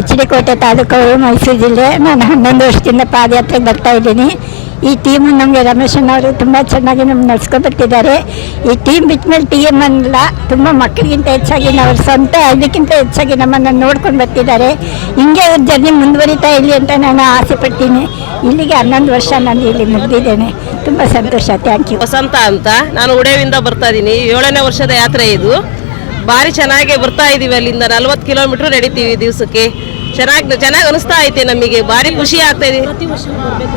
H D ಕೋಟೆ ತಾಲೂಕು ಮೈಸೂರು ಜಿಲ್ಲೆ, ನಾನು ಹನ್ನೊಂದು ವರ್ಷದಿಂದ ಪಾದಯಾತ್ರೆಗೆ ಬರ್ತಾ ಇದ್ದೀನಿ. ಈ ಟೀಮು ನಮಗೆ ರಮೇಶಣ್ಣವರು ತುಂಬ ಚೆನ್ನಾಗಿ ನಮ್ಮ ನಡ್ಸ್ಕೊಬರ್ತಿದ್ದಾರೆ ಈ ಟೀಮ್ ಬಿಟ್ಮೇಲೆ ಟಿ ಎಂ ಅನ್ನಲ್ಲ, ತುಂಬ ಮಕ್ಕಳಿಗಿಂತ ಹೆಚ್ಚಾಗಿ ನಾವು ಸ್ವಂತ ಅದಕ್ಕಿಂತ ಹೆಚ್ಚಾಗಿ ನಮ್ಮನ್ನು ನೋಡ್ಕೊಂಡು ಬರ್ತಿದ್ದಾರೆ. ಹಿಂಗೆ ಅವ್ರ ಜರ್ನಿ ಮುಂದುವರಿತಾ ಇಲ್ಲಿ ಅಂತ ನಾನು ಆಸೆ ಪಡ್ತೀನಿ. ಇಲ್ಲಿಗೆ ಹನ್ನೊಂದು ವರ್ಷ ನಾನು ಇಲ್ಲಿ ಮುಗಿದಿದ್ದೇನೆ. ತುಂಬ ಸಂತೋಷ ಥ್ಯಾಂಕ್ ಯು ವಸಂತ ಅಂತ, ನಾನು ಉಡೇವಿಂದ ಬರ್ತಾ ಇದ್ದೀನಿ. ಏಳನೇ ವರ್ಷದ ಯಾತ್ರೆ ಇದು. ಭಾರಿ ಚೆನ್ನಾಗಿ ಬರ್ತಾ ಇದೀವಿ ಅಲ್ಲಿಂದ. ನಲ್ವತ್ತು ಕಿಲೋಮೀಟರ್ ನಡಿತೀವಿ ದಿವಸಕ್ಕೆ. ಚೆನ್ನಾಗಿ ಚೆನ್ನಾಗಿ ಅನಿಸ್ತಾ ಐತೆ ನಮಗೆ. ಭಾರಿ ಖುಷಿ ಆಗ್ತಾ ಇದೆ.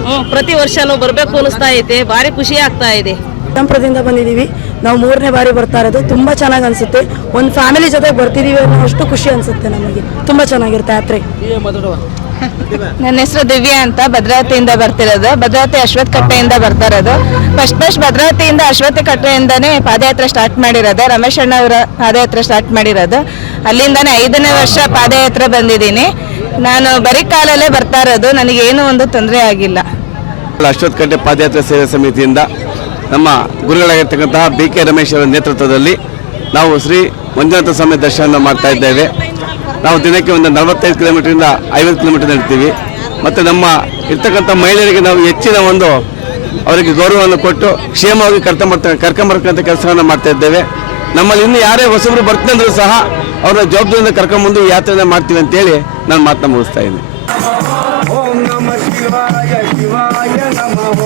ಹ್ಮ್, ಪ್ರತಿ ವರ್ಷನೂ ಬರಬೇಕು ಅನಿಸ್ತಾ ಐತೆ. ಭಾರಿ ಖುಷಿ ಆಗ್ತಾ ಇದೆ. ಸಂಪ್ರದಿಂದ ಬಂದಿದ್ದೀವಿ. ನಾವು ಮೂರನೇ ಬಾರಿ ಬರ್ತಾ ಇರೋದು. ತುಂಬ ಚೆನ್ನಾಗಿ ಅನಿಸುತ್ತೆ. ಒಂದು ಫ್ಯಾಮಿಲಿ ಜೊತೆ ಬರ್ತಿದ್ದೀವಿ ಅನ್ನೋ ಅಷ್ಟು ಖುಷಿ ಅನಿಸುತ್ತೆ ನಮಗೆ. ತುಂಬ ಚೆನ್ನಾಗಿರುತ್ತೆ ಯಾತ್ರೆ. ನನ್ನ ಹೆಸರು ದಿವ್ಯಾ ಅಂತ, ಭದ್ರಾವತಿಯಿಂದ ಬರ್ತಿರೋದು. ಭದ್ರಾವತಿ ಅಶ್ವತ್ ಕಟ್ಟೆಯಿಂದ ಬರ್ತಾ ಇರೋದು ಫಸ್ಟ್ ಫಸ್ಟ್ ಭದ್ರಾವತಿಯಿಂದ ಅಶ್ವತಿ ಕಟ್ಟೆಯಿಂದಾನೇ ಪಾದಯಾತ್ರೆ ಸ್ಟಾರ್ಟ್ ಮಾಡಿರೋದು. ರಮೇಶ್ ಅಣ್ಣ ಅವರ ಪಾದಯಾತ್ರೆ ಸ್ಟಾರ್ಟ್ ಮಾಡಿರೋದು. ಅಲ್ಲಿಂದನೇ ಐದನೇ ವರ್ಷ ಪಾದಯಾತ್ರೆ ಬಂದಿದ್ದೀನಿ. ನಾನು ಬರೀ ಕಾಲಲ್ಲೇ ಬರ್ತಾ ಇರೋದು. ನನಗೇನು ಒಂದು ತೊಂದರೆ ಆಗಿಲ್ಲ. ಅಶ್ವತ್ ಕಟ್ಟೆ ಪಾದಯಾತ್ರೆ ಸೇವಾ ಸಮಿತಿಯಿಂದ ನಮ್ಮ ಗುರುಗಳಾಗಿರ್ತಕ್ಕಂತಹ ಬಿ ಕೆ ರಮೇಶ್ ಅವರ ನೇತೃತ್ವದಲ್ಲಿ ನಾವು ಶ್ರೀ ಮಂಜುನಾಥ ಸ್ವಾಮಿ ದರ್ಶನ ಮಾಡ್ತಾ ಇದ್ದೇವೆ. ನಾವು ದಿನಕ್ಕೆ ಒಂದು ನಲವತ್ತೈದು ಕಿಲೋಮೀಟರಿಂದ ಐವತ್ತು ಕಿಲೋಮೀಟರ್ ನಡೀತೀವಿ. ಮತ್ತು ನಮ್ಮ ಇರ್ತಕ್ಕಂಥ ಮಹಿಳೆಯರಿಗೆ ನಾವು ಹೆಚ್ಚಿನ ಒಂದು ಅವರಿಗೆ ಗೌರವವನ್ನು ಕೊಟ್ಟು ಕ್ಷೇಮವಾಗಿ ಕರ್ಕೊಂಬರ್ತ ಕರ್ಕೊಂಬರ್ತಕ್ಕಂಥ ಕೆಲಸವನ್ನು ಮಾಡ್ತಾ ಇದ್ದೇವೆ. ನಮ್ಮಲ್ಲಿ ಇನ್ನು ಯಾರೇ ಹೊಸಬರು ಬರ್ತಿದ್ರು ಸಹ ಅವರ ಜವಾಬ್ದಾರಿಯಿಂದ ಕರ್ಕೊಂಬಂದು ಈ ಯಾತ್ರೆಯನ್ನು ಮಾಡ್ತೀವಿ ಅಂತೇಳಿ ನಾನು ಮಾತನ್ನ ಮುಗಿಸ್ತಾ ಇದ್ದೀನಿ. ಓಂ ನಮ ಶಿವಾಯ ಶಿವಾಯ ನಮಃ,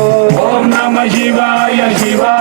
ಓಂ ನಮ ಶಿವಾಯ ಶಿವಾಯ